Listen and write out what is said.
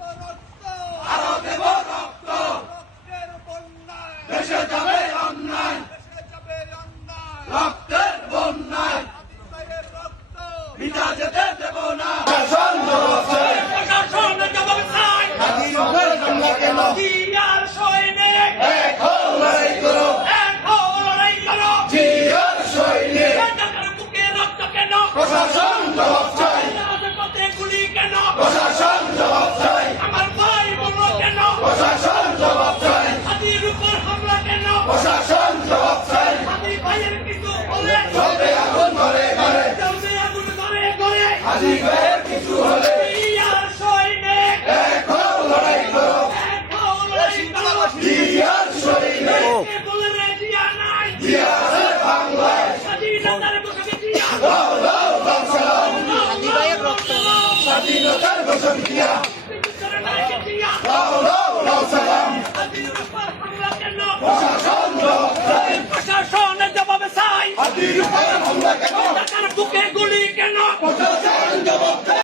আরো দেব রক্ত, দেশে যাবে অন্যায়, রক্তের বন্যায় বিনা যেতে দেব না। প্রশাসন জবাব চাই, প্রশাসন জবাব চাই। হাজির উপর হামলা কেন? জিয়ার সৈনিক এক হও, লড়াই করো, এক হও, লড়াই করো। জিয়ার সৈনিক বুকে রক্ত কেন? প্রশাসন জবাব চাই। রাজপথে গুলি কেন? প্রশাসন জবাব চাই। আমার ভাই বলল কেন? প্রশাসন জবাব চাই। হাজির উপর হামলা কেন? প্রশাসন জবাব চাই। হাজি ভাইয়ের কিছু হলে জ্বলবে আগুন ঘরে ঘরে, জ্বলবে আগুন ঘরে ঘরে। হাজি ভাইয়ের কিছু হলে জিয়ার সৈনিক এক হও, লড়াই করো, এক হও, লড়াই করো। জিয়ার সৈনিক বলে রে জিয়া নাই, জিয়া আছে বাংলায়। স্বাধীনতার ঘোষক জিয়া, দাও দাও দাও সালাম। হাজি ভাইয়ের রক্ত, স্বাধীনতার ঘোষক জিয়া, দাও দাও দাও সালাম। হাজির উপর হামলা কেন? প্রশাসন জবাব চাই, প্রশাসনের জবাব চাই। হাজির উপর হামলা কেন? ঢাকার বুকে গুলি